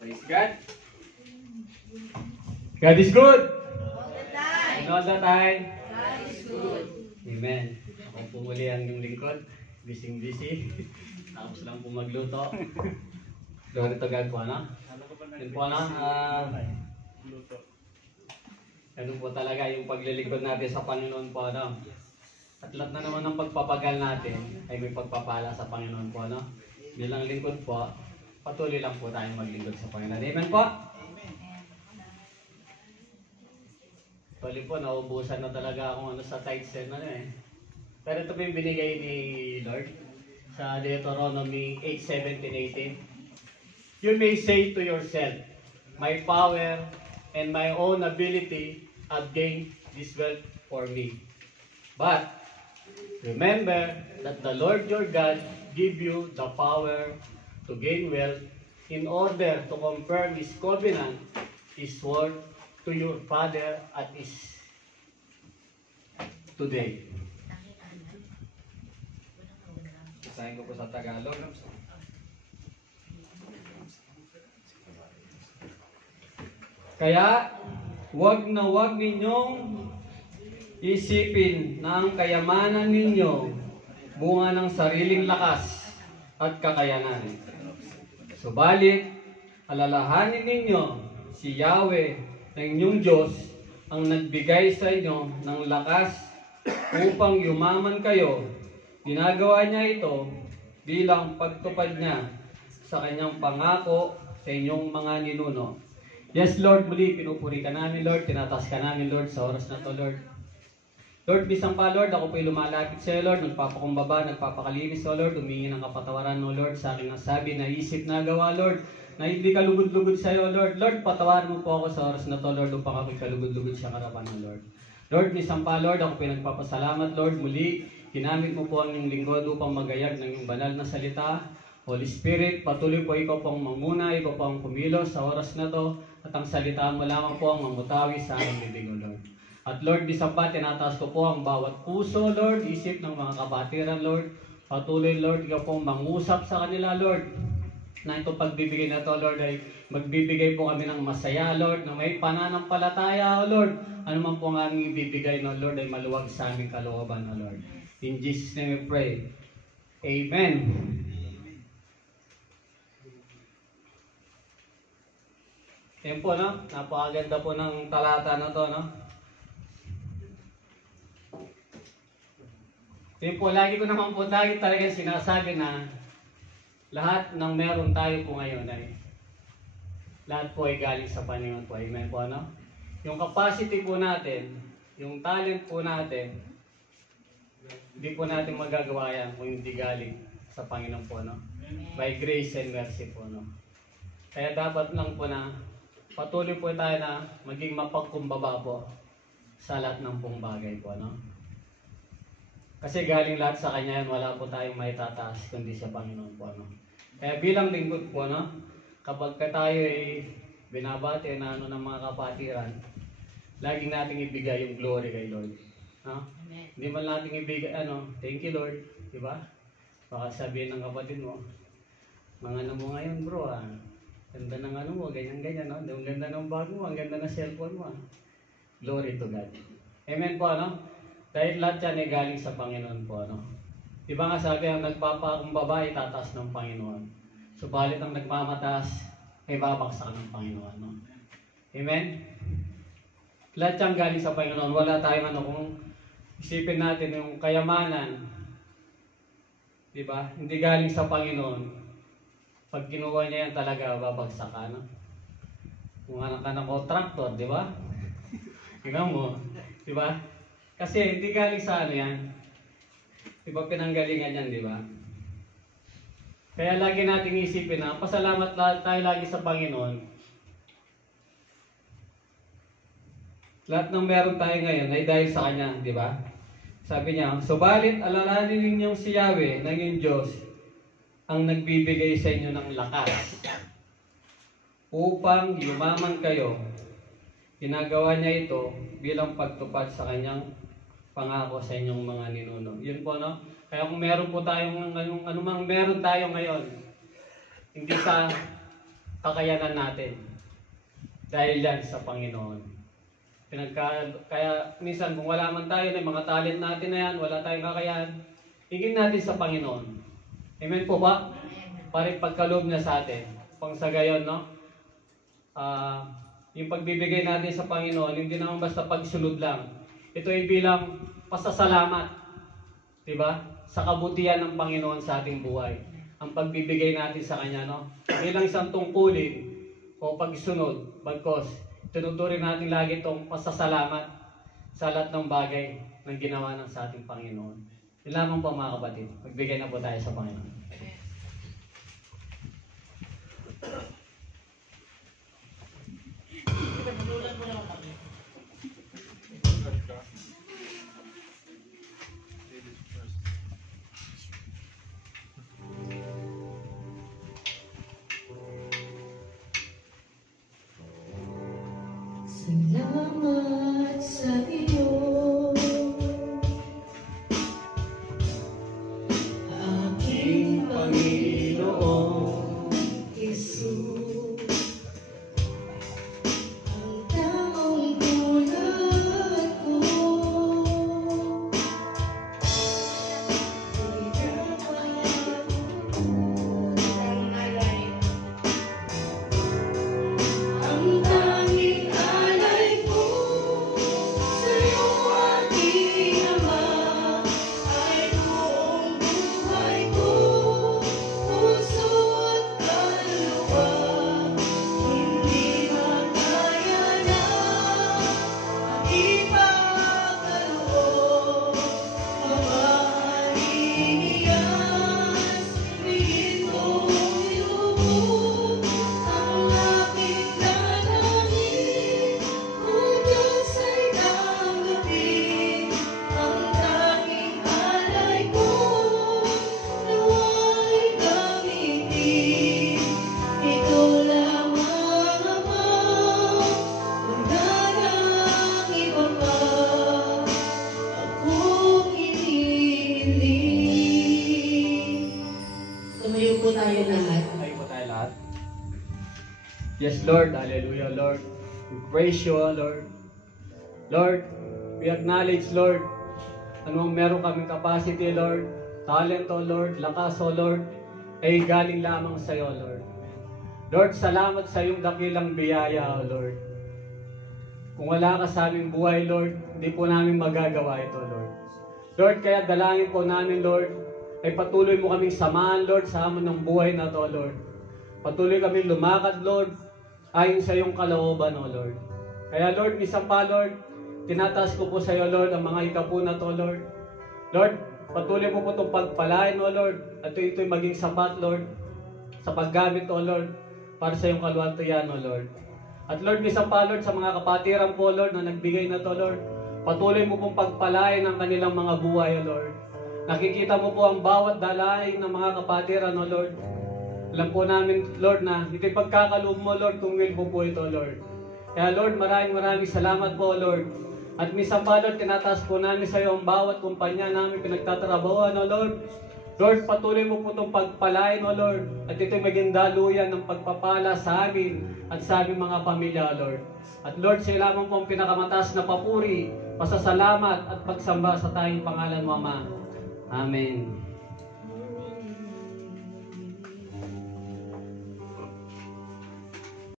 Praise God. God is good. All the time. And all the time. God is good. Amen. Ako po muli ang inyong lingkod. Busy. Tapos lang po magluto. Glory to God po, ano? Yun po, ano? Ganun po talaga yung paglilingkod natin sa Panginoon po, ano? At lahat na naman ng pagpapagal natin ay may pagpapala sa Panginoon po, ano? Bilang lingkod po, patuloy lang po tayong maglingkod sa Panginoon. Amen po? Tuloy po, naubusan na talaga akong ano sa tithes and ano eh. Pero ito po yung binigay ni Lord sa Deuteronomy 8:17-18. You may say to yourself, my power and my own ability have gained this wealth for me. But remember that the Lord your God give you the power to gain wealth in order to confirm His covenant, His word to your father at His today. Isahin ko po sa Tagalog. Kaya, wag na wag ninyong isipin na ang kayamanan ninyo bunga ng sariling lakas at kakayanan. Subalit, alalahanin ninyo si Yahweh na inyong Diyos ang nagbigay sa inyo ng lakas upang yumaman kayo. Ginagawa niya ito bilang pagtupad niya sa kanyang pangako sa inyong mga ninuno. Yes, Lord, muli pinupuri ka namin, Lord. Tinataas ka namin, Lord, sa oras na to, Lord. Lord, bisang pa, Lord, ako po'y lumalapit sa iyo, Lord. Nagpapakumbaba, nagpapakalinis, O Lord. Humingi ng kapatawaran, O Lord, sa aking nasabi, naisip, nagawa, Lord. Na hindi ka lugod-lugod sa iyo, Lord. Lord, patawarin mo po ako sa oras na to, Lord, upang ako'y kalugod-lugod sa harapan mo, Lord. Lord, bisang pa, Lord, ako po'y nagpapasalamat, Lord. Muli, ginamit mo po ang iyong lingkod upang magayag ng iyong banal na salita. Holy Spirit, patuloy po ikaw pong manguna, ikaw po ang kumilos sa oras na to, at ang salita mo lamang po ang mamutawi sa aming bibig, O Lord. At Lord, bisang pa, tinataas ko po ang bawat puso, Lord, isip ng mga kabatiran, Lord. Patuloy, Lord, ikaw pong mangusap sa kanila, Lord. Na itong pagbibigay na to, Lord, ay magbibigay po kami ng masaya, Lord, na may pananampalataya, O Lord. Ano man po ang aming ibibigay, no, Lord, ay maluwag sa aming kalooban, O Lord. In Jesus' name we pray. Amen. Yan po, no? Napakaganda po ng talata na to, no? Yan po, lagi ko naman po talaga sinasabi na lahat ng meron tayo po ngayon ay lahat po ay galing sa Panginoon po. Amen po, no? Yung capacity po natin, yung talent po natin, hindi po natin magagawa yan kung hindi galing sa Panginoon po, no? By grace and mercy po, no? Kaya dapat lang po na patuloy po tayo na maging mapagkumbaba po sa lahat ng pong bagay po, no? Kasi galing lahat sa Kanya yan, wala po tayong maitataas kundi sa Panginoon po, no? Kaya bilang lingkod po, no? Kapag tayo ay binabati na ano ng mga kapatiran, laging nating ibigay yung glory kay Lord, no? Hindi man nating ibigay, thank you Lord, di ba? Baka sabihin ng kapatid mo, mga ano mo ngayon bro, ganda ng ano mo, ganyan-ganyan, no? Ang ganda ng bag mo, ang ganda ng cellphone mo. Glory to God. Amen po, ano? Dahil lahat yan ay galing sa Panginoon po, ano? Diba nga sabi, ang nagpapakumbaba ay tataas ng Panginoon. Subalit ang nagmamataas ay babaksak ng Panginoon, no? Amen? Lahat yan galing sa Panginoon. Wala tayong kung isipin natin yung kayamanan, diba? Hindi galing sa Panginoon. Pag kinuha niya yan talaga, babagsak ka, no? Kung anak ka ng contractor, di ba? Tingnan mo, di ba? Kasi hindi galing sa ano yan. Di ba pinanggalingan yan, di ba? Kaya lagi nating isipin na, pasalamat tayo lagi sa Panginoon. Lahat ng meron tayo ngayon ay dahil sa Kanya, di ba? Sabi niya, subalit alalahanin ninyong si Yahweh ng iyong Diyos, ang nagbibigay sa inyo ng lakas upang yumaman kayo. Ginagawa niya ito bilang pagtupad sa kanyang pangako sa inyong mga ninuno. Yun po, no? Kaya kung meron po tayong anumang meron tayo ngayon, hindi sa kakayanan natin. Dahil yan sa Panginoon. Kaya minsan kung wala man tayo ng mga talent natin na yan, wala tayong kakayahan, hingin natin sa Panginoon. Amen po ba? Para pagkaloob niya sa atin. Pang sa gayon, no? Yung pagbibigay natin sa Panginoon, hindi naman basta pagsunod lang. Ito ay bilang pasasalamat. Diba? Sa kabutihan ng Panginoon sa ating buhay. Ang pagbibigay natin sa Kanya, no? Bilang isang tungkulin o pagsunod, bagkos, tinuturing natin lagi itong pasasalamat sa lahat ng bagay na ginawa ng sa ating Panginoon. Yun lamang po mga kapatid. Magbigay na po tayo sa Panginoon. Salamat sa iyo, aking Panginoong Jesus. Ang taong tulad ko ay dapat ang tanging alay ko sa'yo, aking Ama, ay buong buhay ko, puso at kaluluwa. Hindi makaya na ipagkaloob, mamahaling iyas, higit kong ilubog ang aking dalangin. O Diyos, ay tanggapin ang tanging alay ko, nawa'y gamitin. Ito lamang, Ama, wala nang iba pa akong hinihiling. Tumayo po tayo lahat. Tayo po tayo lahat. Yes, Lord. Hallelujah, Lord. We praise you, Lord. Lord, we acknowledge, Lord, anong meron kaming capacity, Lord, talent, O Lord, lakas, O Lord, ay galing lamang sa iyo, Lord. Lord, salamat sa iyong dakilang biyaya, O Lord. Kung wala ka sa aming buhay, Lord, hindi po namin magagawa ito, Lord. Lord, kaya dalangin po namin, Lord, ay patuloy mo kaming samahan, Lord, sa amon ng buhay na to, Lord. Patuloy kaming lumakad, Lord, ayon sa iyong kalooban, O Lord. Kaya, Lord, minsan pa, Lord, tinataas ko po sa iyo, Lord, ang mga ikapu na to, Lord. Lord, patuloy mo po itong pagpalain, O Lord, at ito'y maging sapat, Lord, sa paggamit, O Lord, para sa iyong kalwalhatian, O Lord. At Lord, minsan pa, Lord, sa mga kapatiran po, Lord, na nagbigay na to, Lord, patuloy mo pong pagpalain ang kanilang mga buhay, O Lord. Nakikita mo po ang bawat dalahin ng mga kapatiran, O Lord. Alam po namin, Lord, na ito'y pagkakaloob mo, Lord, kung will po ito, Lord. Kaya, Lord, maraming salamat po, Lord. At minsan pa, Lord, tinataas po namin sa iyo ang bawat kumpanya namin pinagtatrabahoan, O Lord. Lord, patuloy mo po itong pagpalain, O Lord. At ito'y maging daluyan ng pagpapala sa amin at sa aming mga pamilya, O Lord. At Lord, sa lamang po ang pinakamataas na papuri, pasasalamat at pagsamba sa tayong pangalan mo, Ama. Amen.